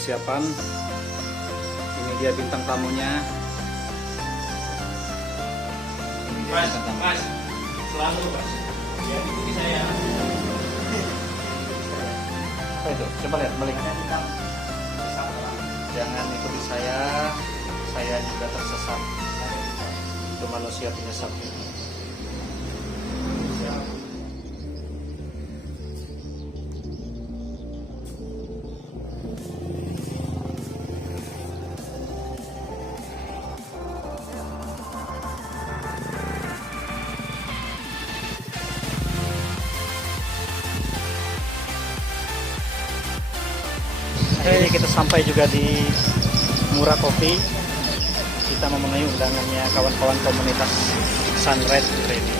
persiapan. Ini dia bintang tamunya. Ini dia Mas, bintang tamu. mas, selalu mas. Ya ikuti saya. Apa itu? Coba lihat balik. Jangan ikuti saya juga tersesat. Itu manusia penyesat. Akhirnya kita sampai juga di Murah Kopi. Kita memenuhi undangannya kawan-kawan komunitas Sunrise Trading.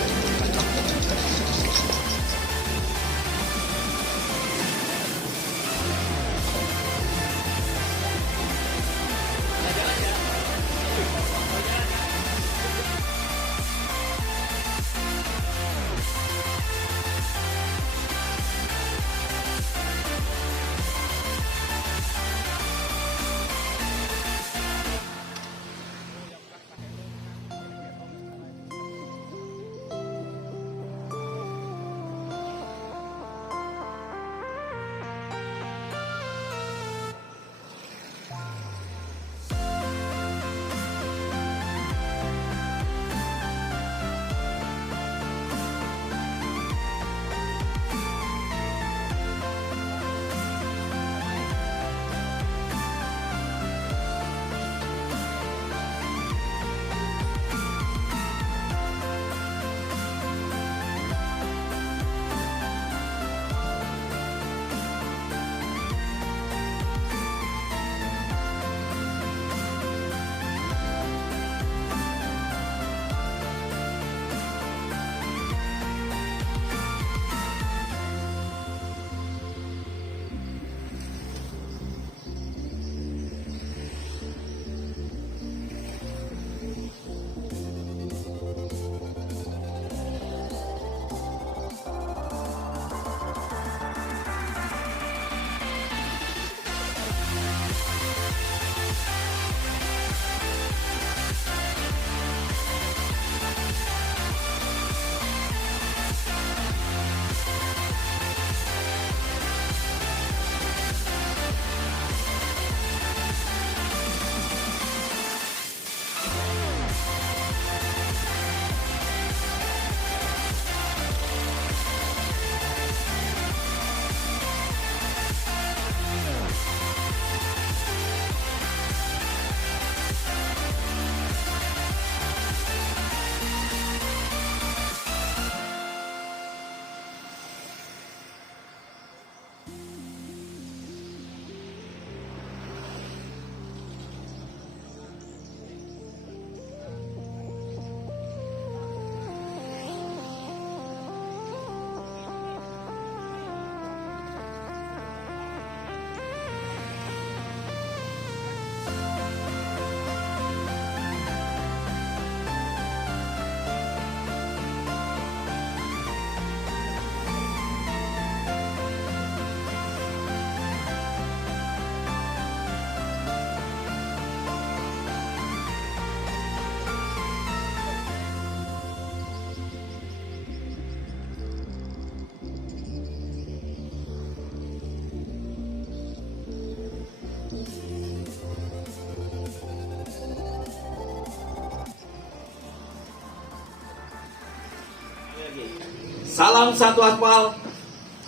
Salam satu aspal,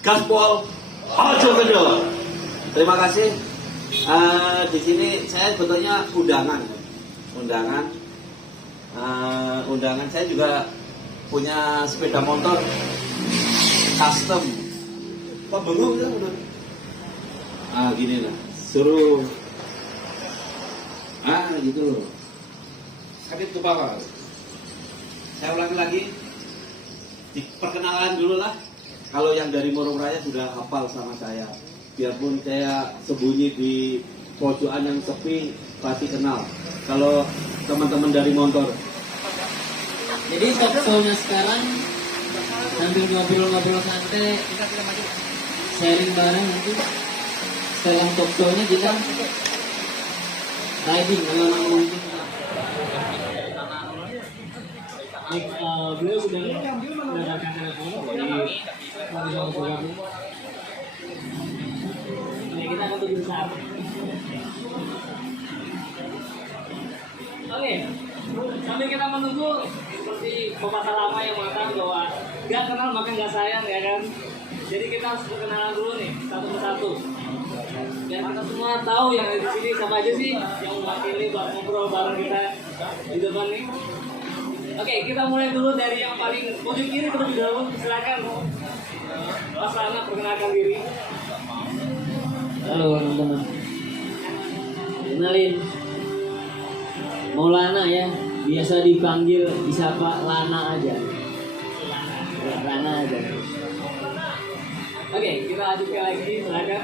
gaspol, ojo kendor. Terima kasih. Di sini saya sebetulnya undangan saya juga punya sepeda motor custom. Kok bengong ya udah? Gini lah, suruh gitu. Sakit kepala. Saya ulangi lagi. Perkenalan dulu lah. Kalau yang dari Murung Raya sudah hafal sama saya. Biarpun saya sembunyi di pojokan yang sepi, pasti kenal. Kalau teman-teman dari motor. Jadi talk show-nya sekarang sambil ngobrol-ngobrol santai, sharing bareng nanti setelah talk show-nya kita riding kalau mungkin. Beliau sudah mendapatkan telepon dari Oke, kita akan tunggu saat. Oke, sambil kita menunggu seperti pepatah lama yang mengatakan bahwa gak kenal maka gak sayang, ya kan? Jadi kita harus berkenalan dulu nih satu persatu. Dan kita semua tahu yang ada di sini siapa aja sih yang mewakili buat ngobrol bareng kita di depan nih. Oke, kita mulai dulu dari yang paling pojok kiri terlebih dahulu. Silakan, Mas Lana, perkenalkan diri. Halo teman-teman. Kenalin, Maulana ya, biasa dipanggil disapa Lana aja. Lana aja. Oke, kita lanjutkan lagi, silakan.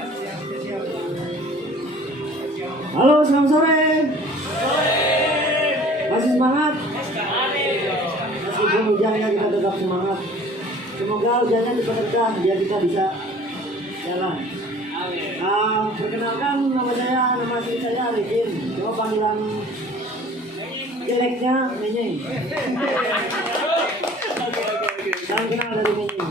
Halo, selamat sore. Masih semangat? Meskipun hujan ya, kita tetap semangat. Semoga hujannya cepat reda biar kita bisa jalan. Perkenalkan nama asli saya Rikin. Coba panggilan jeleknya Menying. Salam kenal dari Menying.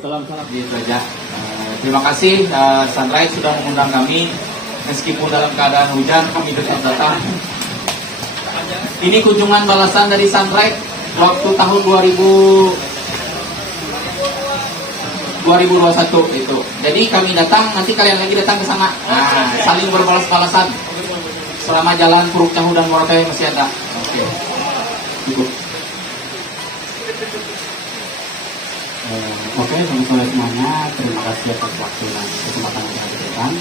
Salam gitu saja. Terima kasih Sunrise sudah mengundang kami meskipun dalam keadaan hujan kami tetap datang. Ini kunjungan balasan dari Sunrise waktu tahun 2021 itu. Jadi kami datang, nanti kalian lagi datang ke sana. Nah, saling berbalas-balasan. Selama jalan Puruk Cahu dan Morotai masih ada. Oke. Cukup. Oke, selamat sore semuanya. Terima kasih atas waktu dan kesempatan yang saya berikan.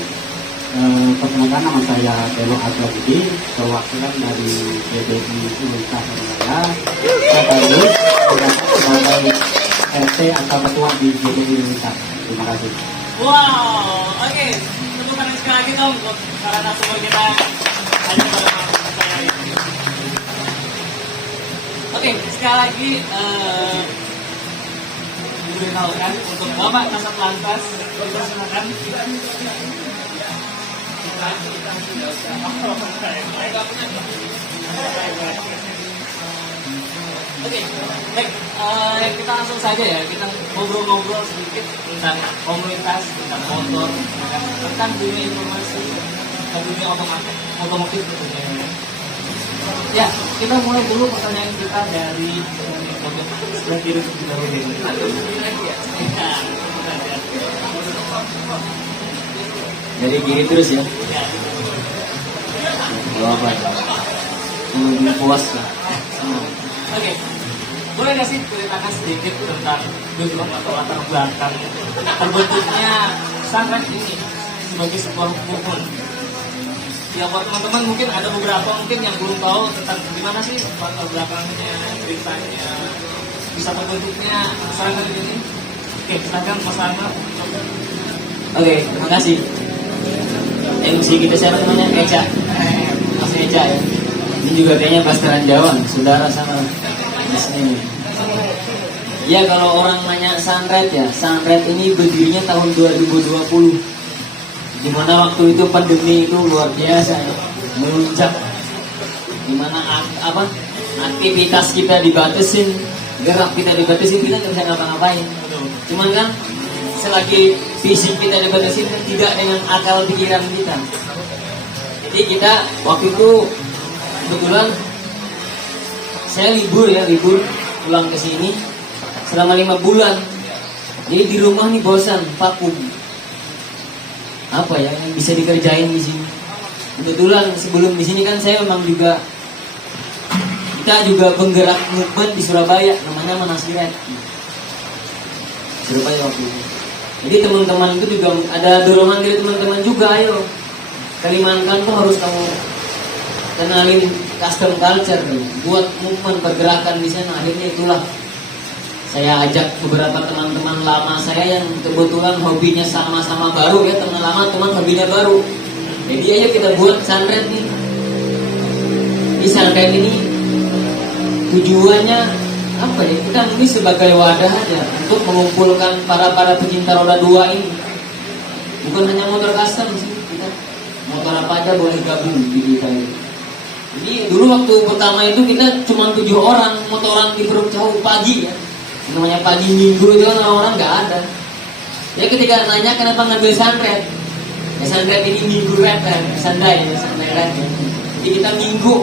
Perkenalkan, nama saya Delo Adlabudi, perwakilan dari PBI Indonesia Surabaya. Saya tadi sebagai RT atau ketua di PBI Indonesia. Terima kasih. Wow, oke. Tepuk tangan sekali lagi dong untuk para narasumber kita. Hanya pada malam saya ini. Oke, sekali lagi diberitahukan untuk Bapak Kasat Lantas, silakan. Oke, baik, kita langsung saja ya, kita ngobrol-ngobrol sedikit tentang komunitas, tentang motor, tentang dunia informasi, dan dunia otomotif tentunya. Ya, kita mulai dulu pertanyaan kita dari sebelah kiri terlebih dahulu. Jadi gini terus ya. Gak apa. Lebih puas lah. Oke, boleh nggak sih ceritakan sedikit tentang background atau latar belakang terbentuknya Sunrise ini sebagai sebuah movement? Ya buat teman-teman mungkin ada beberapa mungkin yang belum tahu tentang gimana sih latar belakangnya, ceritanya, bisa terbentuknya Sunrise ini. Oke, silakan Mas Arna. Oke, terima kasih. MC kita siapa namanya? Eca. Mas Eca ya. Ini juga kayaknya pasaran Jawa, saudara sama di sini. Ya kalau orang nanya Sunrise ya, Sunrise ini berdirinya tahun 2020. Dimana waktu itu pandemi itu luar biasa ya, melunjak. Dimana aktivitas kita dibatasin, gerak kita dibatasin, kita nggak bisa ngapa-ngapain. Cuman kan selagi fisik kita dibatasin tidak dengan akal pikiran kita. Jadi kita waktu itu kebetulan saya libur pulang ke sini selama 5 bulan. Jadi di rumah nih bosan, vakum. Apa ya yang bisa dikerjain di sini? Kebetulan sebelum di sini kan saya memang juga kita juga penggerak movement di Surabaya, namanya Manasiret. Surabaya waktu itu. Jadi teman-teman itu juga ada dorongan dari teman-teman juga, ayo Kalimantan tuh harus kamu kenalin custom culture tuh, buat movement pergerakan di sana. Akhirnya itulah saya ajak beberapa teman-teman lama saya yang kebetulan hobinya sama-sama baru ya, teman lama teman hobinya baru. Jadi ayo kita buat Sunrise nih. Di Sunrise ini tujuannya apa ya, kita ini sebagai wadah aja untuk mengumpulkan para pecinta roda 2 ini. Bukan hanya motor custom sih, kita motor apa aja boleh gabung di kita ini. Jadi dulu waktu pertama itu kita cuma 7 orang motoran di Peruk Cau pagi ya. Namanya pagi minggu itu kan orang-orang nggak ada. Ya ketika nanya kenapa ngambil sunred, ya sunred ini minggu red kan, sunday ya, sunday red ya. Jadi kita minggu.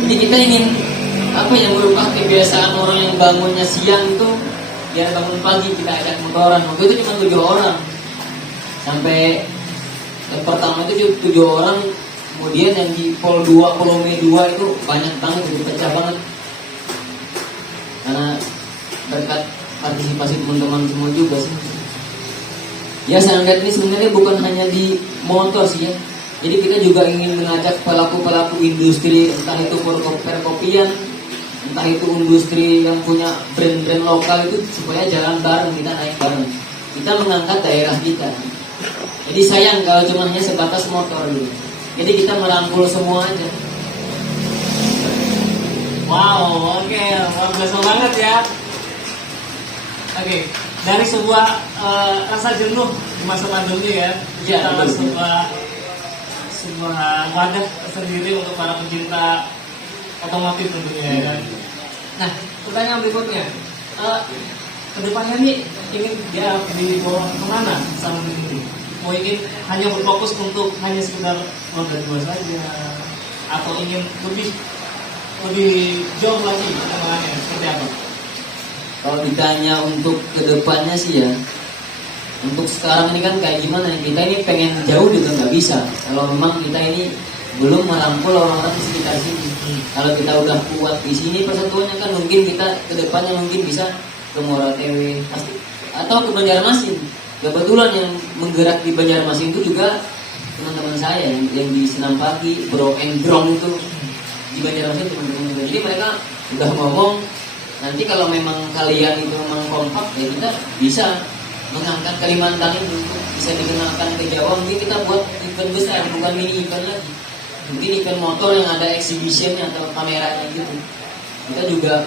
Jadi kita ingin apa yang merubah kebiasaan orang yang bangunnya siang itu biar bangun pagi, kita ajak motoran. Waktu itu cuma 7 orang. Sampai yang pertama itu 7 orang, kemudian yang di Pol 2, Polome 2 itu banyak banget, itu pecah banget. Karena berkat partisipasi teman-teman semua juga sih. Ya sunred ini sebenarnya bukan hanya di motor sih ya. Jadi kita juga ingin mengajak pelaku-pelaku industri, entah itu perkopian, entah itu industri yang punya brand-brand lokal itu supaya jalan bareng, kita naik bareng. Kita mengangkat daerah kita. Jadi sayang kalau cuma hanya sebatas motor gitu. Jadi kita merangkul semua aja. Wow, oke, luar biasa banget ya. Oke, dari sebuah rasa jenuh di masa pandemi ya, Ya, kita betul. sebuah wadah sendiri untuk para pencinta otomotif tentunya ya kan. Nah, pertanyaan berikutnya, kedepannya nih ingin dia dibawa kemana sama ini? Mau ingin hanya berfokus untuk hanya sekedar roda 2 saja, atau ingin lebih jauh lagi kemana? Seperti apa? Kalau ditanya untuk kedepannya sih ya, untuk sekarang ini kan kayak gimana, kita ini pengen jauh juga nggak bisa. Kalau memang kita ini belum merangkul orang-orang di sekitar sini. Kalau kita udah kuat di sini persatuannya kan mungkin kita kedepannya mungkin bisa ke Moratewe pasti, atau ke Banjarmasin. Kebetulan yang menggerak di Banjarmasin itu juga teman-teman saya yang di Senam Pagi, Bro and Drong itu di Banjarmasin teman-teman. Jadi mereka udah ngomong, nanti kalau memang kalian itu memang kompak ya kita bisa mengangkat Kalimantan itu, bisa dikenalkan ke Jawa. Mungkin kita buat event besar, bukan mini event lagi. Mungkin event motor yang ada exhibitionnya atau kameranya gitu. Kita juga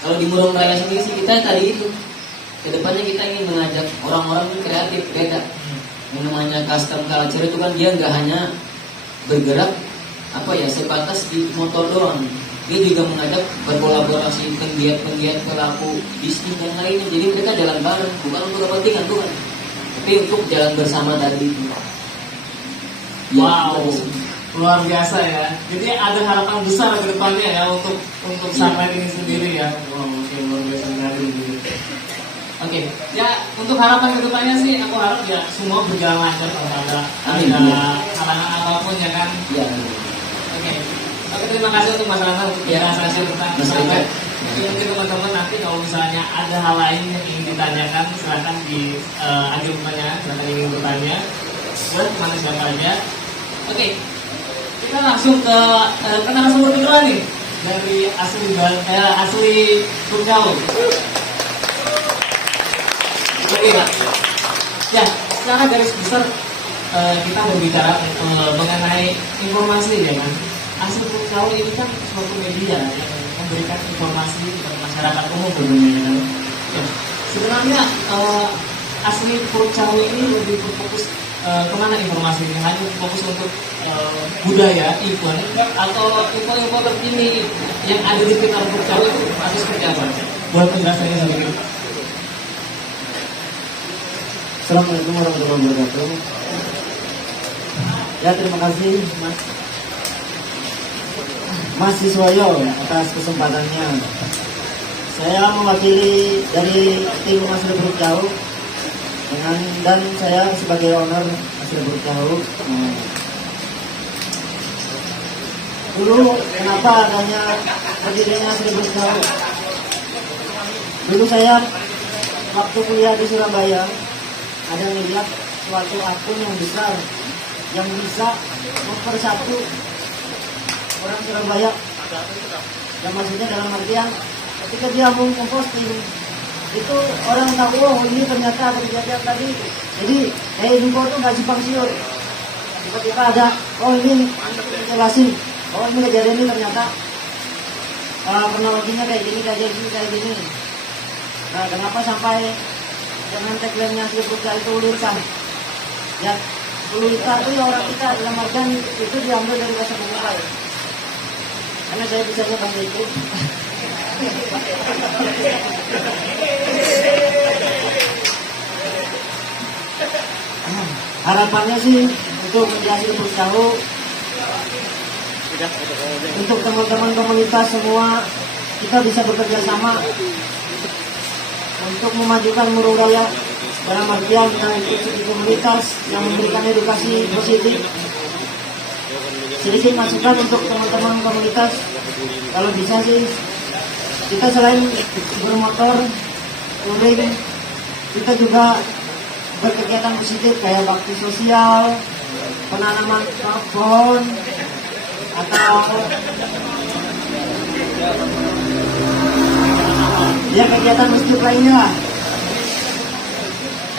kalau di Murung Raya sendiri sih kita tadi itu kedepannya kita ingin mengajak orang-orang yang kreatif beda. Yang namanya custom culture itu kan dia nggak hanya bergerak apa ya sebatas di motor doang. Dia juga mengajak berkolaborasi penggiat pelaku bisnis dan lainnya. Jadi mereka jalan bareng, bukan untuk kepentingan bukan, tapi untuk jalan bersama tadi itu. Ya, Wow, luar biasa ya. Jadi ada harapan besar ke depannya ya untuk sunred ini sendiri ya. Wow, oke, luar biasa sekali. Oke, ya untuk harapan ke depannya sih aku harap ya semua berjalan lancar, kalau ada Amin. halangan apapun ya kan. Ya. Oke. Oke, terima kasih untuk Mas Rana untuk Ya. penjelasan tentang Mas sunred. Rana. Mungkin teman-teman nanti kalau misalnya ada hal lain yang ingin ditanyakan, silakan di akhir pertanyaan, silakan ingin bertanya. Boleh kemana siapa aja. Oke, kita langsung ke narasumber kedua nih dari asli Pulau. Oke, Pak. Ya, secara garis besar kita berbicara mengenai informasi ya kan. Asli Pulau ini kan suatu media yang memberikan informasi kepada masyarakat umum tentunya ya kan. Ya, sebenarnya asli Pulau ini lebih berfokus kemana informasi ini? Hanya fokus untuk budaya, event, atau info-info terkini yang ada di sekitar Pulau itu atau seperti apa? Buat penjelasannya sedikit. Assalamualaikum warahmatullahi wabarakatuh. Ya, terima kasih Mas Siswayo atas kesempatannya. Saya mewakili dari tim Asli Peruk Cau dan saya sebagai owner Asli Peruk Cau. Dulu kenapa adanya berdirinya Asli Peruk Cau? Dulu saya waktu kuliah di Surabaya ada melihat suatu akun yang besar yang bisa mempersatu orang Surabaya, yang maksudnya dalam artian ketika dia mau memposting itu orang tahu, oh ini ternyata ada kejadian tadi. Jadi info itu nggak simpang siur, tiba-tiba ada, oh ini jelasin, oh ini kejadian ini ternyata kronologinya kayak gini. Nah, kenapa sampai dengan tagline-nya si Purja itu ulirkan? Ya, ulirkan itu ya orang kita dalam artian itu diambil dari bahasa Bungkai. Karena saya bisanya bahasa itu. Harapannya sih untuk menjadi Purjahu, untuk teman-teman komunitas semua kita bisa bekerja sama untuk memajukan Murung Raya dalam artian di komunitas yang memberikan edukasi positif. Sedikit masukan untuk teman-teman komunitas, kalau bisa sih kita selain bermotor, touring, kita juga berkegiatan positif kayak bakti sosial, penanaman pohon, atau ya kegiatan masjid lainnya.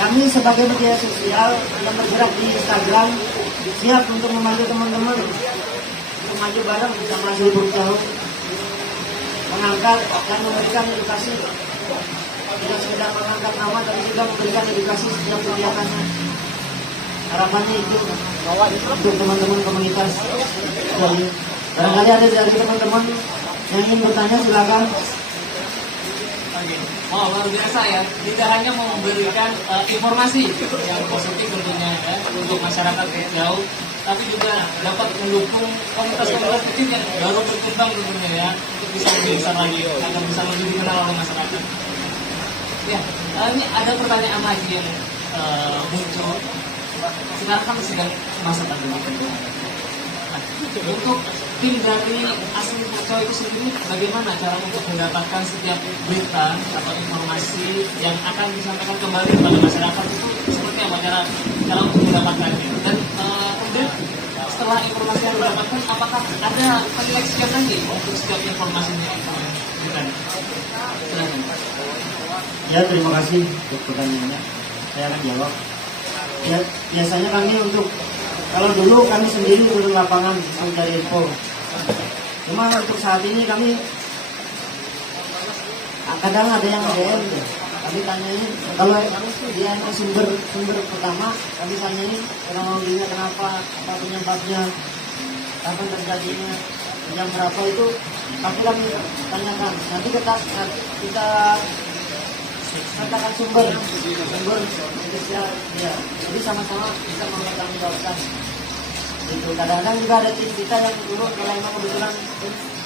Kami sebagai media sosial yang bergerak di Instagram siap untuk membantu teman-teman untuk maju bareng bersama si Purjahu, mengangkat dan memberikan edukasi. Tidak sekedar mengangkat nama, tapi juga memberikan edukasi setiap kegiatannya. Harapannya itu untuk teman-teman komunitas. Jadi, barangkali ada dari teman-teman yang ingin bertanya, silakan. Oh, luar biasa ya. Tidak hanya memberikan informasi yang positif tentunya ya, untuk masyarakat jauh, tapi juga dapat mendukung komunitas-komunitas kecil yang baru berkembang tentunya ya, untuk bisa lebih besar lagi, agar bisa lebih dikenal oleh masyarakat. Ya, ini ada pertanyaan lagi yang muncul. Sekarang kan sedang masa pandemi tentunya. Nah, untuk tim dari Asli Purjahu itu sendiri, bagaimana cara untuk mendapatkan setiap berita atau informasi yang akan disampaikan kembali kepada masyarakat itu seperti apa cara untuk mendapatkannya? Dan kemudian setelah informasi yang didapatkan, apakah ada penyeleksian lagi untuk setiap informasinya itu? Silakan. Ya, terima kasih untuk pertanyaannya. Saya akan jawab. Ya, biasanya kami kalau dulu kami sendiri turun lapangan mencari info. Cuma untuk saat ini kami kadang ada yang DM, kami tanyain kalau dia sumber pertama, kami tanyain kronologinya kenapa, apa penyebabnya, kapan terjadinya, jam berapa itu, kami tanyakan. Nanti kita katakan sumber ya. Jadi sama-sama bisa mempertanggungjawabkan. Itu kadang-kadang juga ada tim kita yang dulu kalau memang kebetulan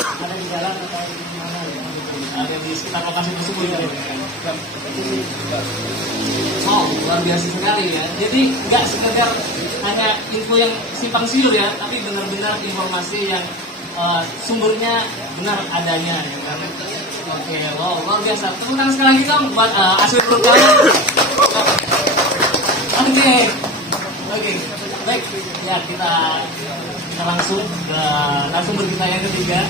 ada di jalan atau di mana ya. Ada di sekitar lokasi tersebut ya. Oh, luar biasa sekali ya. Jadi nggak sekedar hanya info yang simpang siur ya, tapi benar-benar informasi yang sumbernya benar adanya ya kan. Oke, wow, luar biasa. Tepuk tangan sekali lagi dong buat Asli Purjahu. Oke, baik. Ya kita langsung ke narasumber kita yang ketiga,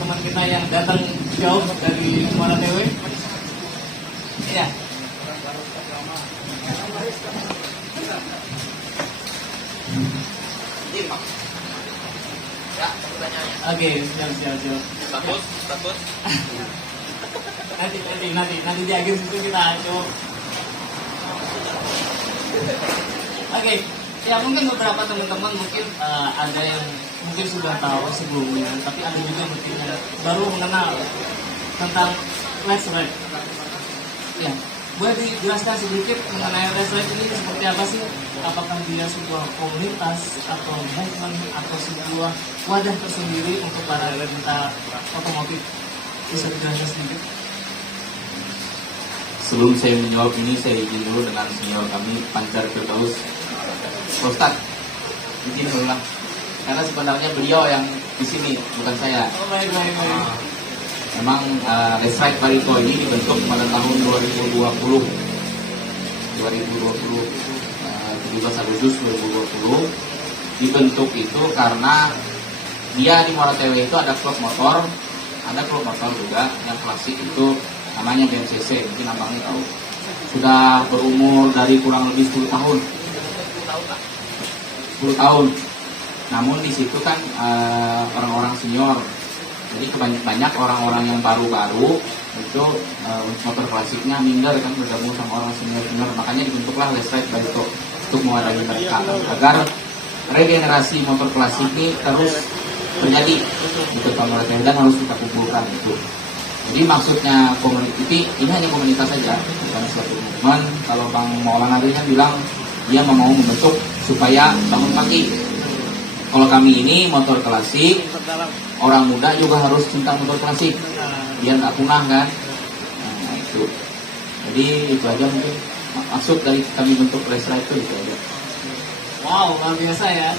teman kita yang datang jauh dari Muara Tewe. Ya. Oke, siap. Takut. Nanti di akhir itu kita coba. Oke, ya mungkin beberapa teman-teman mungkin ada yang mungkin sudah tahu sebelumnya, tapi ada juga mungkin yang baru mengenal tentang Let's Ride. Ya, boleh dijelaskan sedikit mengenai Let's Ride ini seperti apa sih? Apakah dia sebuah komunitas atau movement atau sebuah wadah tersendiri untuk para pecinta otomotif? Bisa dijelaskan sedikit? Sebelum saya menjawab ini, saya izin dulu dengan senior kami, Pancar Firdaus. Ustaz, izin dulu lah. Karena sebenarnya beliau yang di sini, bukan saya. Oh, baik. Memang Let's Ride Barito ini dibentuk pada tahun 2020. 17 Agustus 2020. Dibentuk itu karena dia di Muara Tewe itu ada klub motor juga yang klasik itu namanya BMCC, mungkin abangnya tahu. Sudah berumur dari kurang lebih 10 tahun. 10 tahun. Namun di situ kan orang-orang senior Jadi banyak orang-orang yang baru-baru itu motor klasiknya minder kan bergabung sama orang senior-senior, makanya dibentuklah Les Ride Barito untuk mewadahi mereka agar regenerasi motor klasik ini terus terjadi gitu Pak, dan harus kita kumpulkan itu. Jadi maksudnya komunitas ini hanya komunitas saja, bukan suatu movement. Kalau Bang Maulana tadi kan bilang dia mau membentuk supaya bangun pagi. Kalau kami ini motor klasik, orang muda juga harus cinta motor klasik biar nggak punah kan. Nah itu. Jadi itu aja mungkin maksud dari kami bentuk Les Ride itu aja. Wow, luar biasa ya.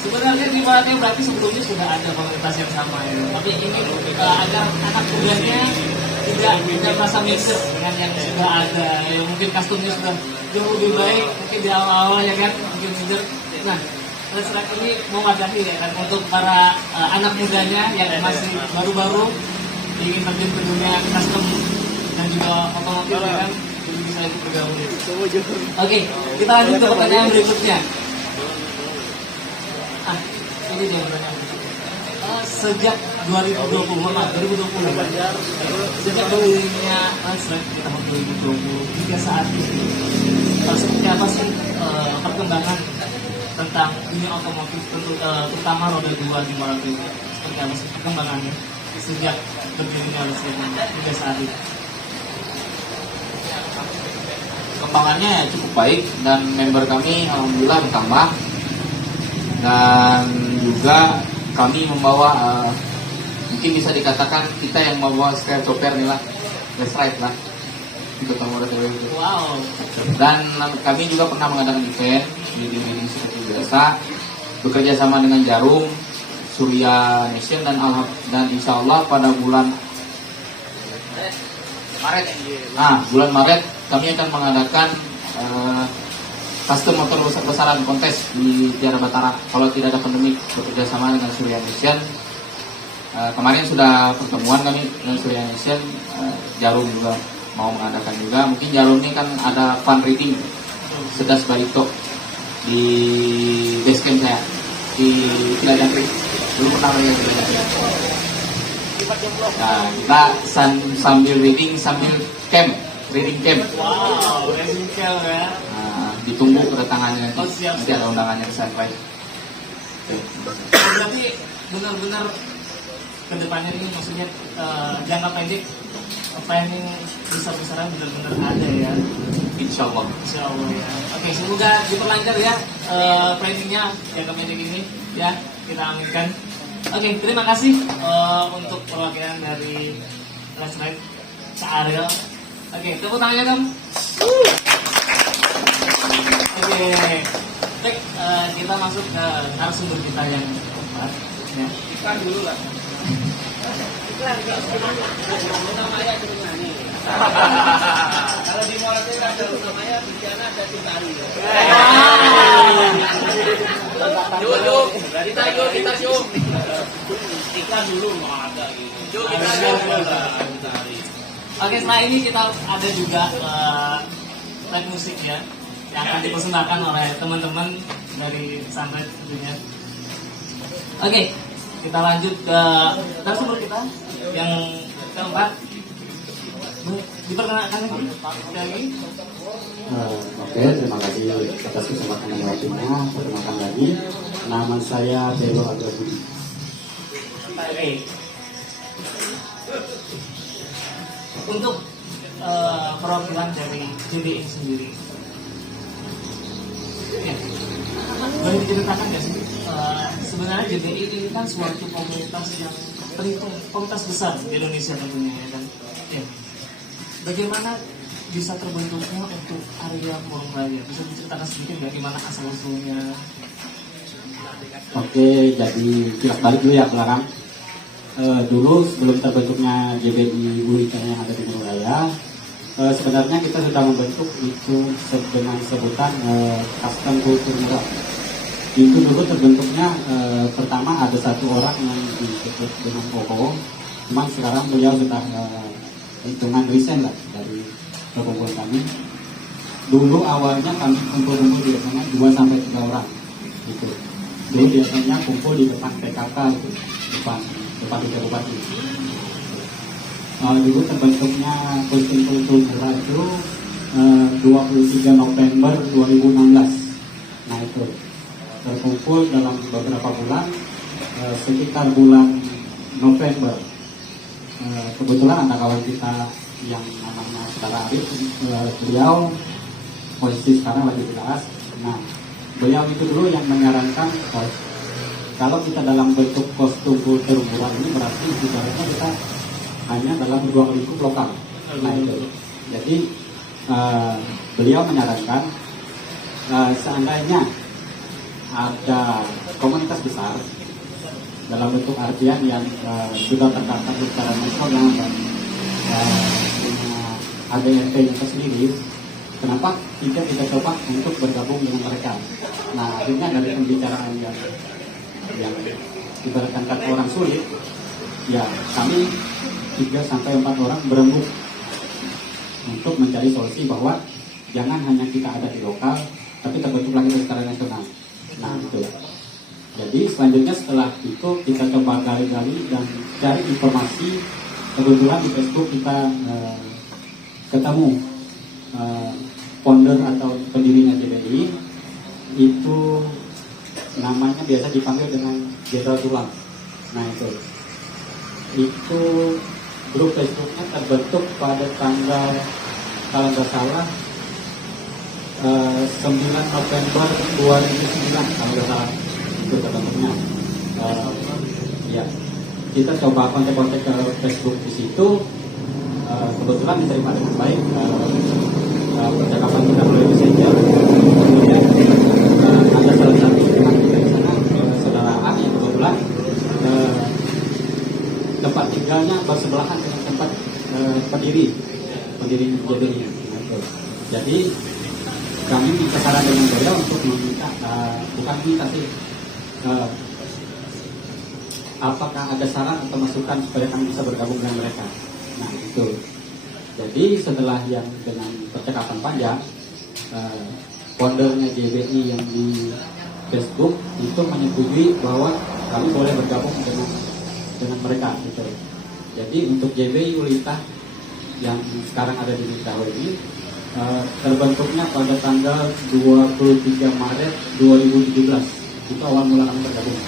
Sebenarnya di Malatya berarti sebelumnya sudah ada komunitas yang sama ya. Tapi ini agar anak mudanya tidak merasa mixer dengan yang sudah ada. Ya, mungkin customnya sudah jauh lebih baik. Mungkin di awal-awal ya kan mungkin minder. Nah, Les Ride ini mewadahi ya kan untuk para anak mudanya yang masih baru-baru ingin terjun ke dunia custom dan juga otomotif ya kan. Jadi bisa ikut bergabung. Oke, kita lanjut ke pertanyaan berikutnya. Ini dia pertanyaan. Sejak 2020, sejak berdirinya Les Ride di tahun 2020 hingga saat ini, seperti apa sih perkembangan tentang dunia otomotif, terutama roda 2 di Malatya? Seperti apa sih perkembangannya sejak berdirinya Les Ride hingga saat ini? Perkembangannya cukup baik dan member kami alhamdulillah bertambah, dan juga kami membawa mungkin bisa dikatakan kita yang membawa style chopper nih lah, Les Ride lah untuk Tamora itu. Wow. Dan kami juga pernah mengadakan event meeting seperti biasa, bekerja sama dengan Jarum, Surya Nation, dan insya Allah pada bulan Maret. Bulan Maret kami akan mengadakan custom motor besar-besaran kontes di Tiara Batara. Kalau tidak ada pandemi, bekerja sama dengan Surya Nation. Kemarin sudah pertemuan kami dengan Surya Nation. Jarum juga mau mengadakan juga. Mungkin Jarum ini kan ada fun reading Sedas Barito di basecamp saya di Cilajangkrik. Dulu pernah lihat di Cilajangkrik. Nah, kita sambil reading sambil reading camp. Wow, reading camp ya. Ditunggu kedatangannya nanti. Oh, siap. Nanti ada undangannya sampai. Berarti benar-benar kedepannya ini maksudnya jangka pendek planning besar-besaran benar-benar ada ya. Insya Allah. Insya Allah ya. Oke, semoga diperlancar ya planningnya jangka pendek ini ya, kita aminkan. Oke, terima kasih untuk perwakilan dari Les Ride Kak Ariel. Oke, tepuk tangannya dong. Oke, baik, kita masuk ke narasumber kita yang keempat. Ya. Iklan dulu lah. Kalau di Malatya ada namanya Bikiana ada Cintari. Kita yuk. Iklan dulu mau ada gitu. Yuk kita Cintari. Oke, setelah ini kita ada juga live musik ya, yang akan dipersembahkan oleh teman-teman dari Sunride tentunya. Oke, kita lanjut ke narasumber kita yang keempat. Diperkenalkan lagi. Oke, terima kasih atas kesempatan yang waktunya. Perkenalkan lagi, nama saya Belo Agrabudi. Oke. Untuk perwakilan dari JDI sendiri, ya, boleh diceritakan nggak sih sebenarnya JDI ini kan suatu komunitas yang terhitung komunitas besar di Indonesia tentunya ya kan? Ya. Bagaimana bisa terbentuknya untuk area Murung Raya? Bisa diceritakan sedikit nggak gimana asal usulnya? Oke, jadi kita balik dulu ya ke belakang. Dulu sebelum terbentuknya JBI Ulika yang ada di Murung Raya, sebenarnya kita sudah membentuk itu dengan sebutan custom kultur murah. Itu dulu terbentuknya pertama ada satu orang yang disebut dengan Koko, cuman sekarang beliau sudah hitungan resign lah dari perkumpulan kami. Dulu awalnya kami kumpul-kumpul di sana 2-3 orang gitu. Jadi biasanya kumpul di depan PKK gitu, depan Bupati Kabupaten. Dulu terbentuknya Posting Kultur Murah itu 23 November 2016. Nah itu terkumpul dalam beberapa bulan, sekitar bulan November. Kebetulan ada kawan kita yang namanya Saudara Arif, beliau posisi sekarang lagi di kelas. Nah, beliau itu dulu yang menyarankan kalau kita dalam bentuk kostum kultur murah ini berarti ibaratnya kita hanya dalam ruang lingkup lokal. Nah itu. Jadi beliau menyarankan seandainya ada komunitas besar dalam bentuk artian yang sudah tercatat secara nasional dan punya ADRT-nya tersendiri, kenapa kita tidak coba untuk bergabung dengan mereka? Nah, akhirnya dari pembicaraan yang ibaratkan kata orang sulit, ya kami 3-4 orang berembuk untuk mencari solusi bahwa jangan hanya kita ada di lokal, tapi terbentuk lagi secara nasional. Nah, itu. Jadi selanjutnya setelah itu kita coba gali-gali dan cari informasi. Kebetulan di Facebook kita ketemu founder atau pendirinya JBI, itu namanya biasa dipanggil dengan Jenderal Tulang. Nah itu grup Facebooknya terbentuk pada tanggal, kalau nggak salah 9 November 2009 kalau nggak salah itu terbentuknya. Ya, kita coba kontak-kontak ke Facebook di situ, kebetulan diterima dengan baik. Percakapan kita melalui Messenger. Kemudian ada salah satu teman kita di sana, Saudara A, yang kebetulan tempat tinggalnya bersebelahan dengan tempat pendiri JBI. Jadi kami minta saran dengan beliau untuk meminta, bukan minta sih, apakah ada saran atau masukan supaya kami bisa bergabung dengan mereka. Nah itu. Jadi setelah yang dengan percakapan panjang, foundernya JBI yang di Facebook itu menyetujui bahwa kami boleh bergabung dengan mereka. Gitu. Jadi untuk JBI Ulintah yang sekarang ada di Tahu ini terbentuknya pada tanggal 23 Maret 2017. Itu awal mula kami bergabung.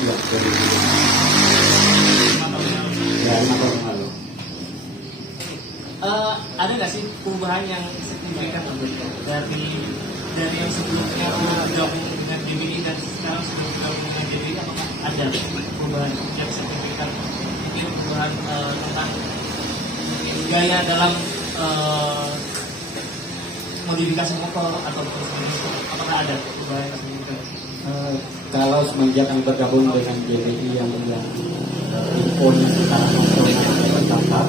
Ya, 2017. Ya, 5 tahun lalu. Ada nggak sih perubahan yang signifikan dari yang sebelumnya bergabung dengan JBI dan sekarang sebelum bergabung dengan JBI, apakah ada perubahan yang signifikan? Mungkin perubahan tentang gaya dalam modifikasi motor atau apakah ada perubahan yang signifikan? Kalau semenjak kami bergabung dengan JBI yang infonya secara nasional tercatat,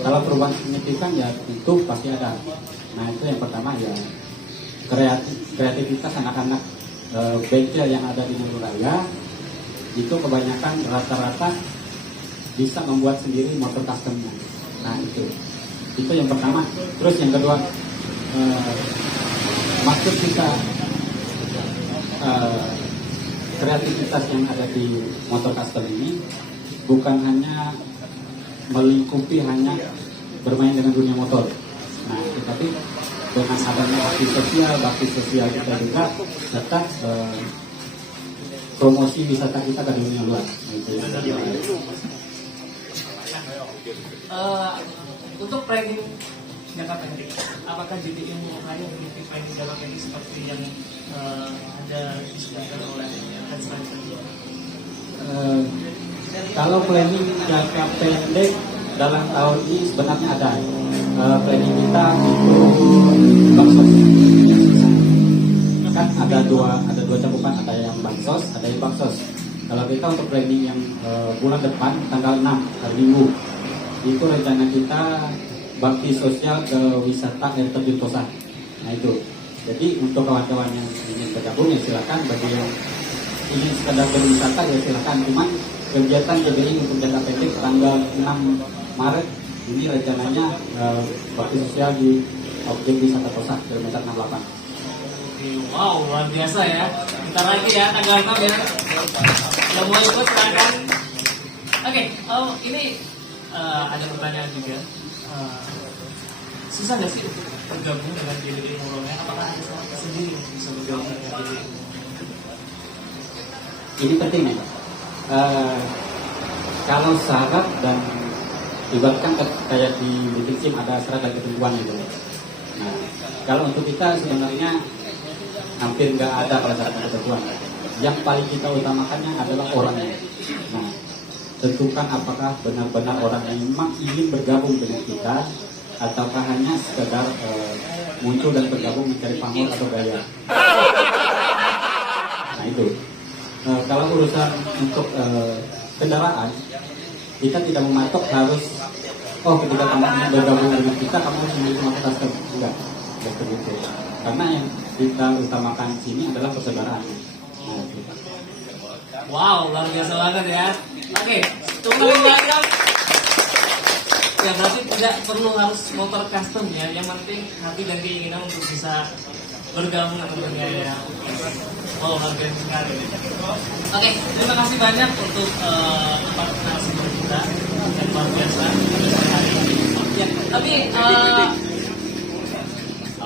kalau perubahan signifikan ya tentu pasti ada. Nah itu yang pertama ya kreativitas anak-anak bengkel yang ada di Nuraya itu kebanyakan rata-rata bisa membuat sendiri motor customnya. Nah itu yang pertama. Terus yang kedua, maksud kita kreativitas yang ada di motor custom ini bukan hanya melingkupi hanya bermain dengan dunia motor. Nah, tetapi dengan adanya bakti sosial kita juga serta promosi wisata kita ke dunia luar. Untuk planning jangka pendek, apakah JBI hanya memiliki planning jangka pendek seperti yang ada disediakan oleh Transrad? Kalau planning jangka pendek dalam tahun ini sebenarnya ada. Planning kita itu bansos. Kan ada dua cakupan, ada yang bansos, ada yang baksos. Kalau kita untuk planning yang bulan depan tanggal 6 hari Minggu, itu rencana kita bakti sosial ke wisata air terjun Tosa. Nah itu. Jadi untuk kawan-kawan yang ingin bergabung ya silakan. Bagi yang ingin sekedar berwisata ya silakan. Cuman kegiatan JBI untuk jangka pendek tanggal 6 Maret ini rencananya bakti sosial di objek wisata Tosa kilometer 68. Wow, luar biasa ya. Bentar lagi ya tanggal 6 ya. Yang mau ikut silakan Oke, ini ada pertanyaan juga. Susah nggak sih untuk bergabung dengan GBD Muronya? Apakah ada salah sendiri yang bisa bergabung dengan GBD? Ini penting nih. Kalau syarat dan ibaratkan kayak di meeting team ada syarat dan ketentuan gitu. Nah, kalau untuk kita sebenarnya hampir nggak ada pada syarat dan ketentuan. Yang paling kita utamakannya adalah orangnya. Nah, tentukan apakah benar-benar orang yang memang ingin bergabung dengan kita ataukah hanya sekedar muncul dan bergabung mencari pamor atau gaya. Nah itu. Kalau urusan untuk kendaraan, kita tidak mematok harus ketika kamu ingin bergabung dengan kita kamu harus memiliki motor custom. Enggak begitu. Karena yang kita utamakan di sini adalah persaudaraan. Nah, gitu. Wow, luar biasa banget ya. Oke, tunggu banyak. Ya berarti tidak perlu harus motor custom ya. Yang penting hati dan keinginan untuk bisa bergabung dengan gaya. Oh, luar biasa sekali. Oke, terima kasih banyak untuk narasumber kita yang luar biasa hari ini. Ya, tapi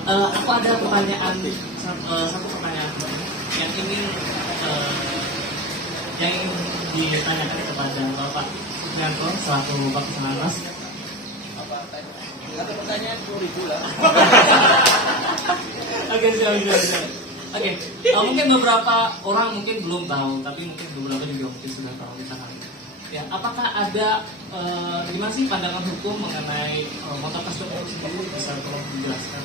aku ada pertanyaan, satu pertanyaan yang ingin ditanyakan kepada Bapak Yanto selaku Bapak Sanganas. Ada pertanyaan 10.000 lah. Oke, siap. Oke, mungkin beberapa orang mungkin belum tahu, tapi mungkin beberapa juga mungkin sudah tahu misalkan. Ya, apakah ada gimana sih pandangan hukum mengenai motor custom itu sendiri? Bisa tolong dijelaskan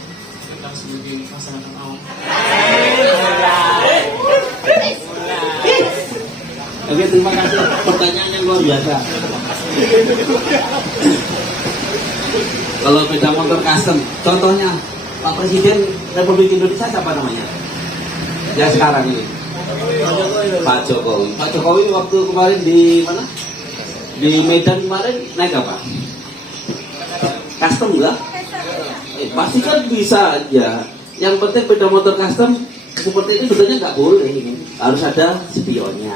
tentang sebagai masyarakat awam. Oke, terima kasih. Pertanyaan yang luar biasa. Kalau beda motor custom, contohnya Pak Presiden Republik Indonesia siapa namanya? Ya sekarang ini. Pak Jokowi. Pak Jokowi waktu kemarin di mana? Di Medan kemarin naik apa? Custom enggak? Pasti kan bisa aja. Yang penting beda motor custom seperti ini betulnya nggak boleh. Harus ada spionnya.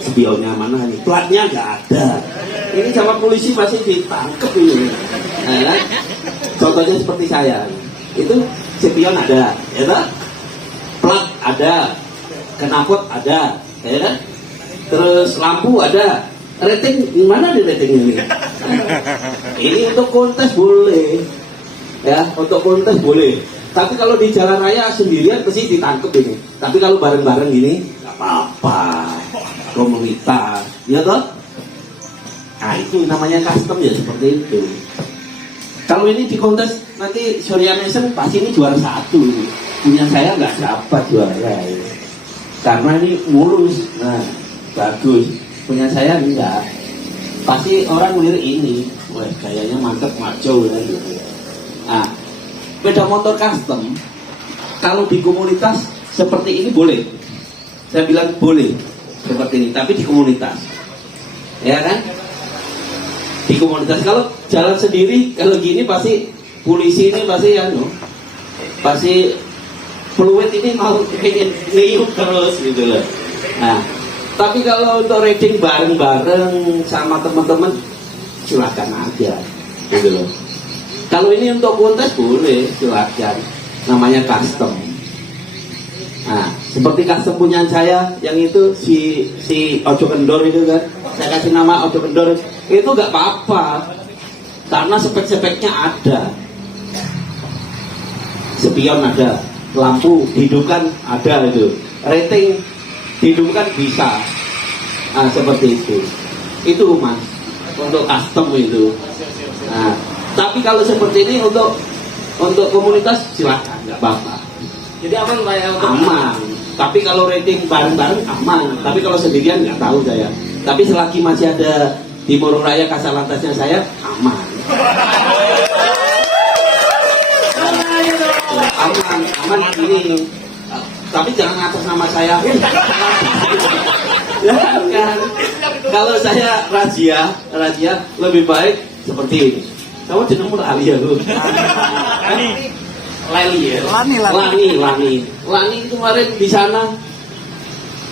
Spionnya mana nih? Platnya nggak ada. Ini sama polisi pasti ditangkap ini. Nah, contohnya seperti saya. Itu spion ada, ya kan? Plat ada, knalpot ada, ya kan? Terus lampu ada. Rating gimana di rating ini? Ini untuk kontes boleh, ya untuk kontes boleh. Tapi kalau di jalan raya sendirian pasti ditangkap ini. Tapi kalau bareng-bareng gini nggak apa-apa. Komunitas, ya toh? Nah itu namanya custom ya seperti itu. Kalau ini di kontes nanti Surya Nation pasti ini juara 1. Punya saya nggak dapat juara ya. Karena ini mulus, nah bagus. Punya saya enggak. Pasti orang lirik ini, wah kayaknya mantep maco gitu. Nah, beda motor custom kalau di komunitas seperti ini boleh. Saya bilang boleh seperti ini, tapi di komunitas. Ya kan? Di komunitas. Kalau jalan sendiri kalau gini pasti polisi ini pasti pasti peluit ini mau pengen niup terus gitu loh. Nah, tapi kalau untuk riding bareng-bareng sama teman-teman silakan aja gitu loh. Kalau ini untuk kontes boleh silakan, namanya custom. Nah, seperti custom punya saya yang itu si Ojo Kendor itu kan, saya kasih nama Ojo Kendor itu nggak apa-apa karena spek-speknya ada, spion ada, lampu hidupkan ada itu, rating dihidupkan bisa. Nah, seperti itu mas untuk custom itu. Nah, tapi kalau seperti ini untuk komunitas silakan nggak apa-apa. Jadi aman Pak ya? Aman. Tapi kalau rating bareng-bareng aman. Tapi kalau sendirian nggak tahu saya. Tapi selagi masih ada di Murung Raya Kasalantasnya saya aman. Aman ini. Tapi jangan atas nama saya. Ya kan. Kalau saya razia lebih baik seperti ini. Kamu jenengmu Ali ya lu. Lali ya. Lani itu kemarin di sana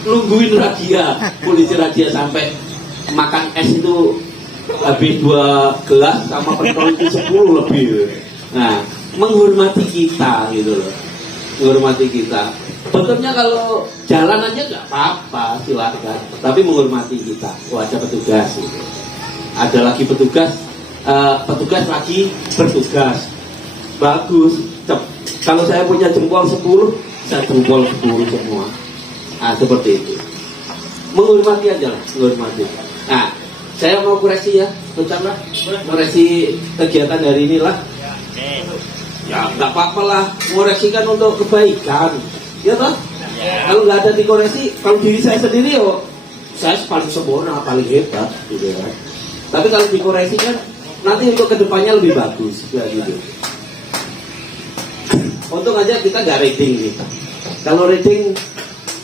nungguin razia, polisi razia sampai makan es itu habis 2 gelas sama pentol itu 10 lebih. Nah, menghormati kita gitu loh, menghormati kita. Bentuknya kalau jalan aja nggak apa-apa, silakan, tapi menghormati kita. Oh, ada petugas gitu. Ada lagi petugas, petugas lagi bertugas. Bagus. Kalau saya punya jempol 10, saya jempol 10 semua. Nah, seperti itu. Menghormati aja lah, menghormati. Nah, saya mau koreksi ya, bentar lah. Koreksi kegiatan hari ini lah. Ya, nggak apa-apa lah. Koreksi kan untuk kebaikan. Ya toh? Kalau nggak ada dikoreksi, kalau diri saya sendiri yo, saya paling sempurna, paling hebat, gitu kan. Tapi kalau dikoreksi kan, nanti untuk kedepannya lebih bagus, ya gitu. Untung aja kita nggak rating nih. Kalau rating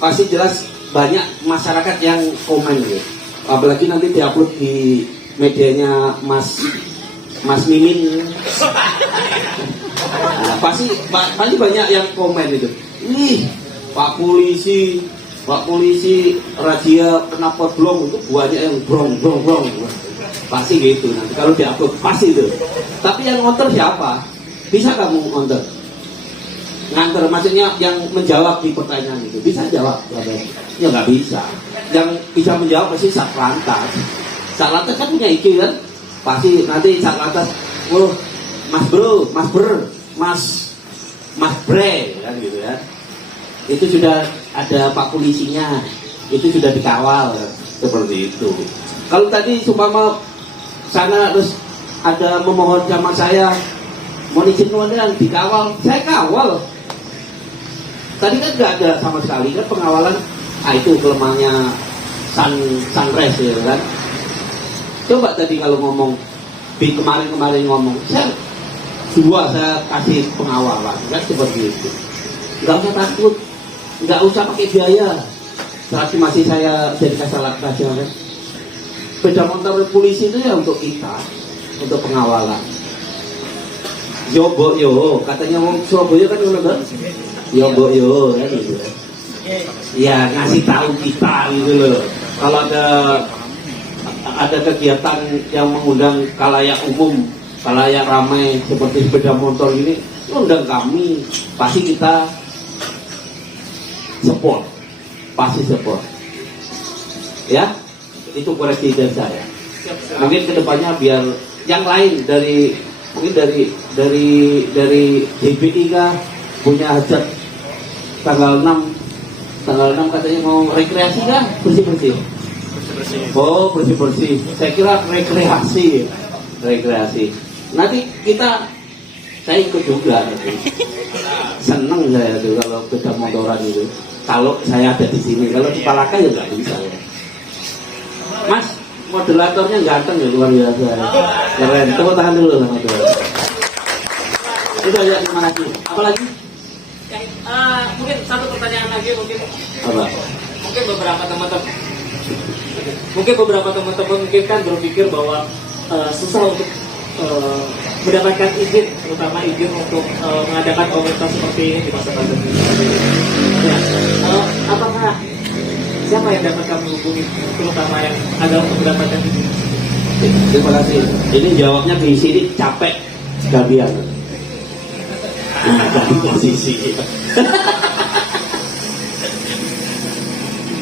pasti jelas banyak masyarakat yang komen gitu. Apalagi nanti diupload di medianya Mas Mimin. Nah, pasti banyak yang komen itu. Nih, Pak Polisi razia kenapa belum itu banyak yang brong. Pasti gitu nanti kalau diupload pasti itu. Tapi yang ngonter siapa? Bisa kamu ngonter? Nganter maksudnya yang menjawab di pertanyaan itu bisa jawab? Ya nggak bisa. Yang bisa menjawab pasti Satlantas. Satlantas kan punya IQ kan? Pasti nanti Satlantas, oh Mas Bro, Mas Bre kan gitu ya. Itu sudah ada Pak Polisinya, itu sudah dikawal seperti itu. Kalau tadi supaya sana terus ada memohon sama saya, mohon izin kemudian dikawal, saya kawal. Tadi kan nggak ada sama sekali kan pengawalan. Itu kelemahannya Sunrise ya kan. Coba tadi kalau ngomong di kemarin ngomong, saya kasih pengawalan kan seperti itu. Nggak usah takut, nggak usah pakai biaya. Selagi masih saya jadi Kasatlantas ya kan. Sepeda motor polisi itu ya untuk kita, untuk pengawalan. Yo katanya orang Surabaya kan ngono. Yo kan gitu. Ya ngasih tahu kita gitu loh. Kalau ada kegiatan yang mengundang khalayak umum, khalayak ramai seperti sepeda motor ini, undang kami, pasti kita support, ya. Itu koreksi dari saya. Mungkin kedepannya biar yang lain dari DPI kah punya hajat tanggal 6 katanya mau rekreasi kah? Bersih. Oh, bersih. Saya kira rekreasi. Nanti saya ikut juga nanti. Seneng saya tuh kalau sepeda motoran itu. Kalau saya ada di sini, kalau di Palaka ya nggak bisa ya. Mas, moderatornya ganteng ya, luar biasa. Keren. Tepuk tangan dulu sama tuh. Itu aja, terima kasih. Apa lagi? Mungkin satu pertanyaan lagi mungkin. Apa? Mungkin beberapa teman-teman mungkin kan berpikir bahwa susah untuk mendapatkan izin, terutama izin untuk mengadakan komunitas seperti ini di masa pandemi. Ya, apakah siapa yang dapat kami hubungi, terutama yang ada untuk mendapatkan izin? Terima kasih. Ini jawabnya di sini capek sekalian. Dari posisi.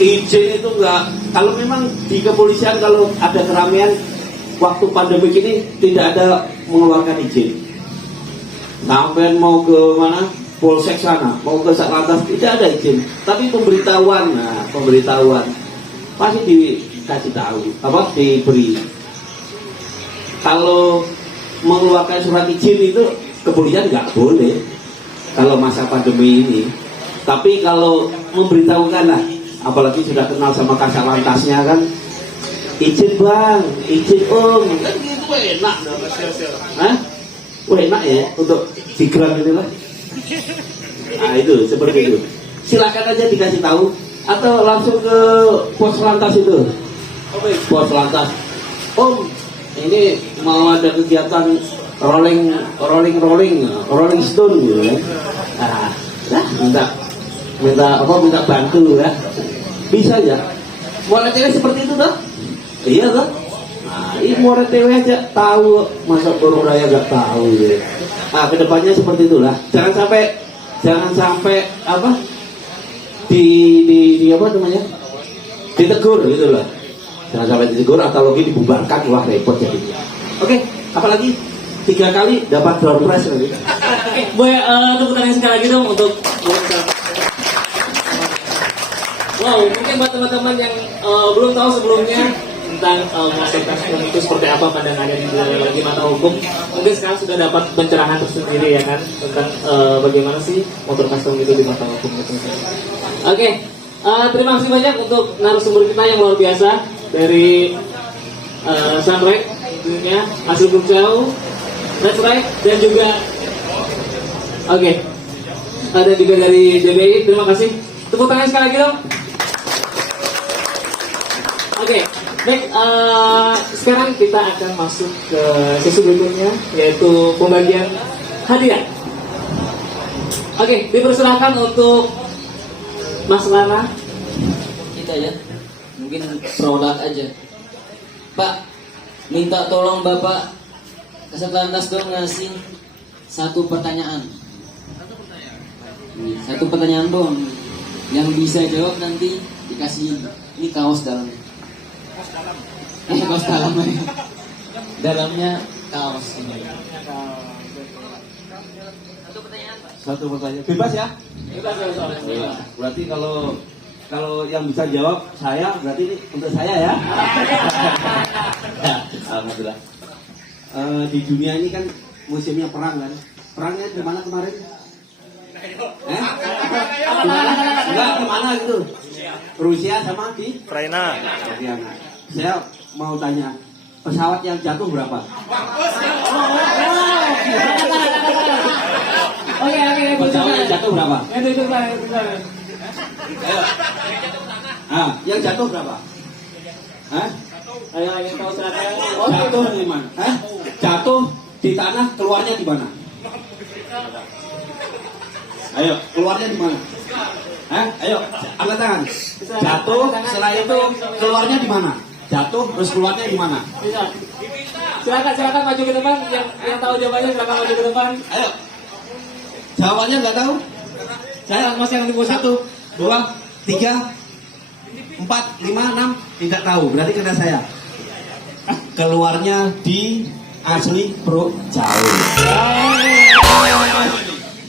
Izin itu enggak. Kalau memang di kepolisian kalau ada keramaian waktu pandemi ini tidak ada mengeluarkan izin. Sampai mau ke mana? Polsek sana, mau ke Satlantas tidak ada izin. Tapi pemberitahuan pasti dikasih tahu, diberi. Kalau mengeluarkan surat izin itu kepolisian nggak boleh kalau masa pandemi ini. Tapi kalau memberitahukan lah, apalagi sudah kenal sama Kasatlantasnya kan, izin bang, izin om, kan gitu enak. Enak ya untuk digerak gitu lah. Nah itu seperti itu. Silakan aja dikasih tahu atau langsung ke pos lantas itu. Pos lantas. Om, ini mau ada kegiatan rolling stone gitu kan. Minta bantu ya. Bisa aja. Mulai seperti itu toh. Iya kan? Nah, ini Muara TW aja tahu, masa Burung Raya gak tahu ya. Nah, kedepannya seperti itulah. Jangan sampai apa? Di apa namanya? Ditegur gitu loh. Jangan sampai ditegur atau lagi dibubarkan, wah repot jadinya. Oke, apalagi 3 kali dapat door prize lagi. Oke, boleh tepuk tangan sekali lagi dong untuk wow, mungkin buat teman-teman yang belum tahu sebelumnya tentang motor custom itu seperti apa pandangannya di mata hukum, mungkin sekarang sudah dapat pencerahan tersendiri ya kan tentang bagaimana sih motor custom itu di mata hukum itu. Oke, terima kasih banyak untuk narasumber kita yang luar biasa dari Sunride, tentunya Hasil Burjau, Red Ride, dan juga ada juga dari DBI. Terima kasih. Tepuk tangan sekali lagi dong. Oke, baik. Sekarang kita akan masuk ke sesi berikutnya, yaitu pembagian hadiah. Oke, dipersilakan untuk Mas Lana. Kita ya, mungkin produk aja. Pak, minta tolong Bapak Kasat Lantas dong ngasih satu pertanyaan. Satu pertanyaan dong. Yang bisa jawab nanti dikasih ini kaos dalamnya. Kaos dalam ya. Dalamnya kaos ini. Satu pertanyaan. Bebas ya? Bebas. Berarti kalau yang bisa jawab saya, berarti ini untuk saya ya. Alhamdulillah. Di dunia ini kan musimnya perang kan. Perangnya di mana kemarin? Enggak, kemana gitu? Rusia sama di Ukraina. Ukraina. Saya mau tanya, pesawat yang jatuh berapa? Oke, Pesawat yang jatuh berapa? itu. Yang jatuh berapa? Hah? Ayo, yang tahu silakan. Jatuh di mana? Hah? Jatuh di tanah, keluarnya di mana? Ayo, keluarnya di mana? Hah? Ayo, angkat tangan. Jatuh, setelah itu keluarnya di mana? Jatuh, terus keluarnya di mana? Bisa. Silakan maju ke depan. Yang tahu jawabannya silakan maju ke depan. Ayo. Jawabannya nggak tahu? Saya masih yang tunggu 1, 2, 3, 4, 5, 6 tidak tahu. Berarti kena saya. Keluarnya di asli Pro jauh.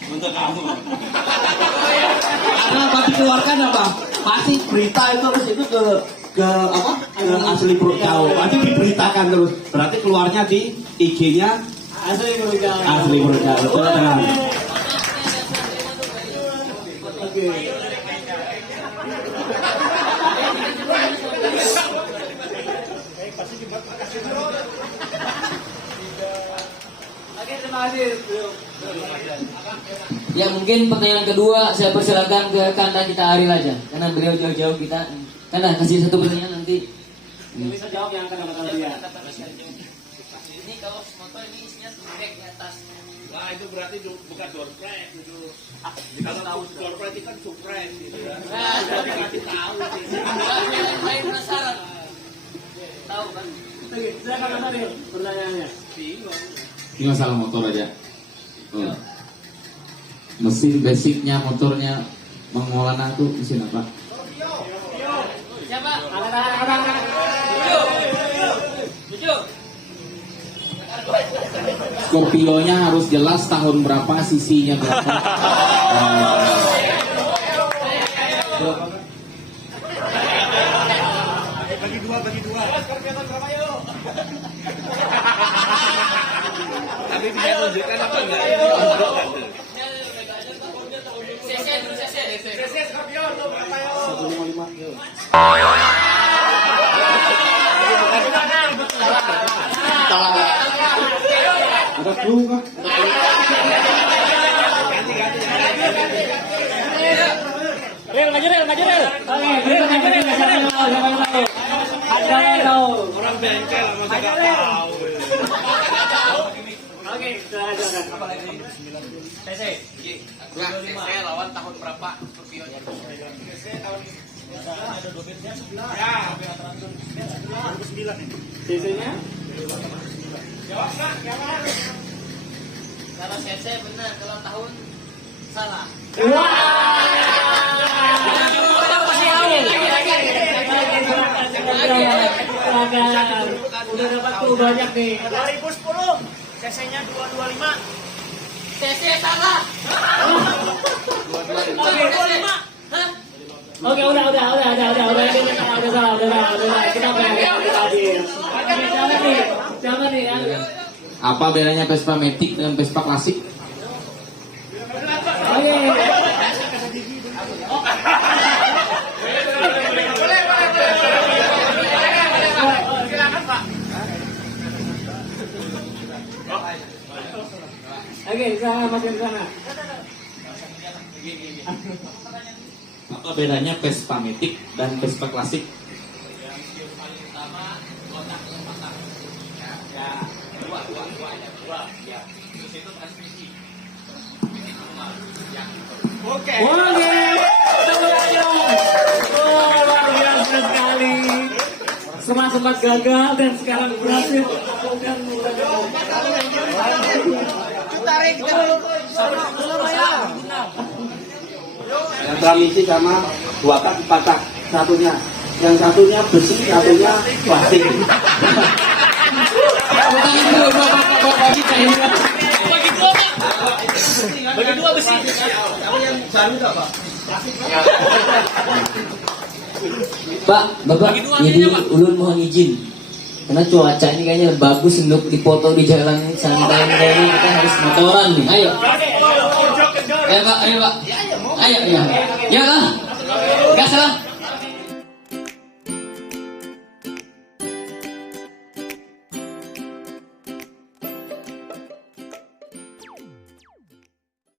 Untuk kamu. Karena apa dikeluarkan apa? Pasti berita itu harus itu ke apa? Ke asli Pro jauh. Pasti diberitakan terus. Berarti keluarnya di IG-nya Asli Burjau. asli Pro jauh. Betul. Oke. Oke, terima kasih. Ya mungkin pertanyaan kedua saya persilakan ke Kanda kita Aril aja, karena beliau jauh-jauh kita. Kanda kasih satu pertanyaan nanti. Bisa jawab yang akan dapat hadiah. Ini kaos motor ini isinya bag di atas. Wah, itu berarti bukan door prize itu. Kalau door prize itu kan surprise gitu ya. Tapi tahu sih. Saya penasaran. Tahu kan? Oke, silakan Mas Aril pertanyaannya. Ini masalah motor aja. Mesin basicnya motornya Mangolana tuh mesin apa? Siapa? Angkat. Tujuh. Scorpio-nya harus jelas tahun berapa, sisinya berapa. Bagi dua. Tapi bisa tunjukkan apa enggak ini? CC Scorpio untuk berapa yo? 155. Ada clue kah? Rel, maju Rel. Oke, siapa yang tahu? Ada yang tahu. Orang bengkel masa enggak tahu. Oke, silakan. Apa lagi? CC. CC lawan tahun berapa Scorpio-nya? CC tahun CC-nya? Kalau CC benar, kalau tahun salah. Udah dapat tuh banyak nih. 2010, CC-nya 225. CC salah. Oke, udah salah. Kita Jangan nih. Apa bedanya Vespa Matic dengan Vespa klasik? Oke. Oke, sana makin sana. Apa bedanya Vespa Matic dan Vespa klasik? Oke. Luar biasa sekali. Sempat gagal dan sekarang berhasil. Yang transmisi sama dua tak patah satunya. Yang satunya besi, satunya plastik. Bagi dua besi. Pak, Bapak, jadi ulun mohon izin. Karena cuaca ini kayaknya bagus untuk dipoto di jalan ini santai kayaknya kita harus motoran nih. Ayo. Ayo Pak, ayo Pak. Ayo ya. Ya lah. Gas lah.